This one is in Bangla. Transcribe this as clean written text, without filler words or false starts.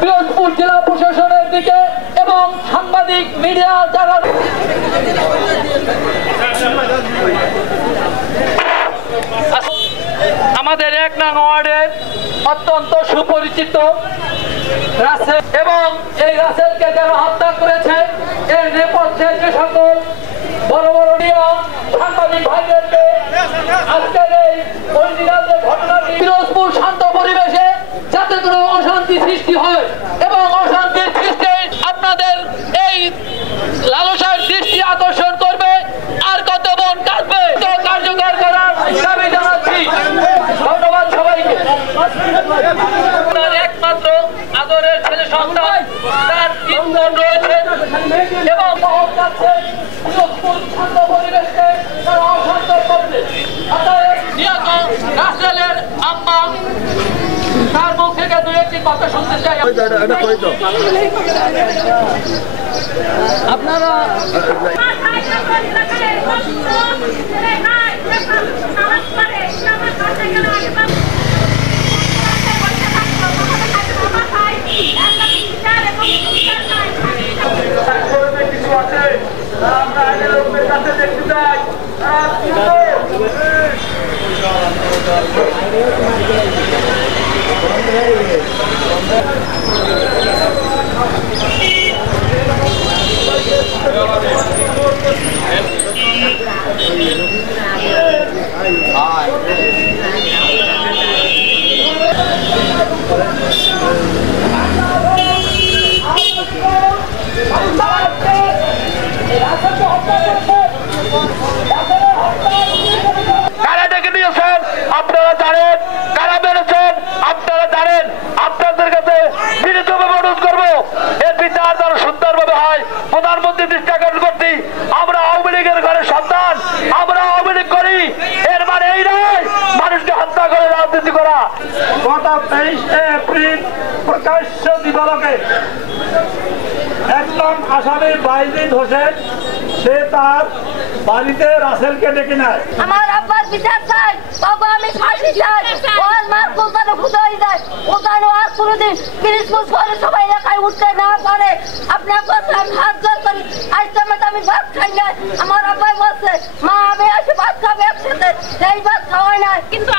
পিরোজপুর জেলা প্রশাসনের দিকে এবং সাংবাদিক মিডিয়া যারা আমাদের ১ নং ওয়ার্ডের অত্যন্ত সুপরিচিত রাসেল এবং এই রাসেলকে যারা হত্যা করেছে এর নেপথ্যে যে সকল বড় বড় নিয়ম সাংবাদিক ভাইদেরকে আজকের এই অরিজিনাল যে ঘটনাটি পিরোজপুর শান্ত পরিবেশে যাতে কোনো অশান্তি সৃষ্টি হয় এবং অশান্তির সৃষ্টি আপনাদের এই লালসার দৃষ্টি আকর্ষণ করবে আর কত বন কাটবে কার্যকর করার দাবি জানাচ্ছি। ধন্যবাদ সবাইকে। একমাত্র আদরের ছেলে সন্তান তার ৩ বোন রয়েছে এবং শান্ত পরিবেশকে তারা অশান্ত করছে। নিহত রাসেলের আম্মা তার মুখ থেকে ২-১টি কথা শুনতে চাই। আপনারা কিছু আছে আমরা আগে লোকের কাছে দেখতে চাই। কারা ডেকে দিয়েছেন আপনারা জানেন, কারা মেরেছেন আপনারা জানেন। আপনাদের কাছে বিনীতভাবে অনুরোধ করবো এর বিচার যেন সুন্দরভাবে হয়। প্রধানমন্ত্রী দৃষ্টি আকর্ষণ করছি, আমরা আওয়ামী লীগের ঘরের সন্তান, আমরা আওয়ামী লীগ করি, এর মানে এই নয় মানুষকে হত্যা করে রাজনীতি করা। গত ২৩ এপ্রিল প্রকাশ্য দিবালোকে একদম আসামি বাইজিদ হোসেন সে তার বাড়িতে রাসেলকে ডেকে নেয়। আমার আব্বার বিচার চাই, বাবা আমি ফাঁসি চাই। ওর মা কোথাও খুদাই যায়, কোথাও আর কোনোদিন পিরোজপুর শহরে সবাই এলাকায় উঠতে না পারে। আপনার কাছে আমি হাত জোর করি, আজ তোমাকে আমি ভাত খাই না। আমার আব্বাই বলছে মা আমি এসে ভাত খাবে একসাথে, সেই ভাত খাওয়াই না। কিন্তু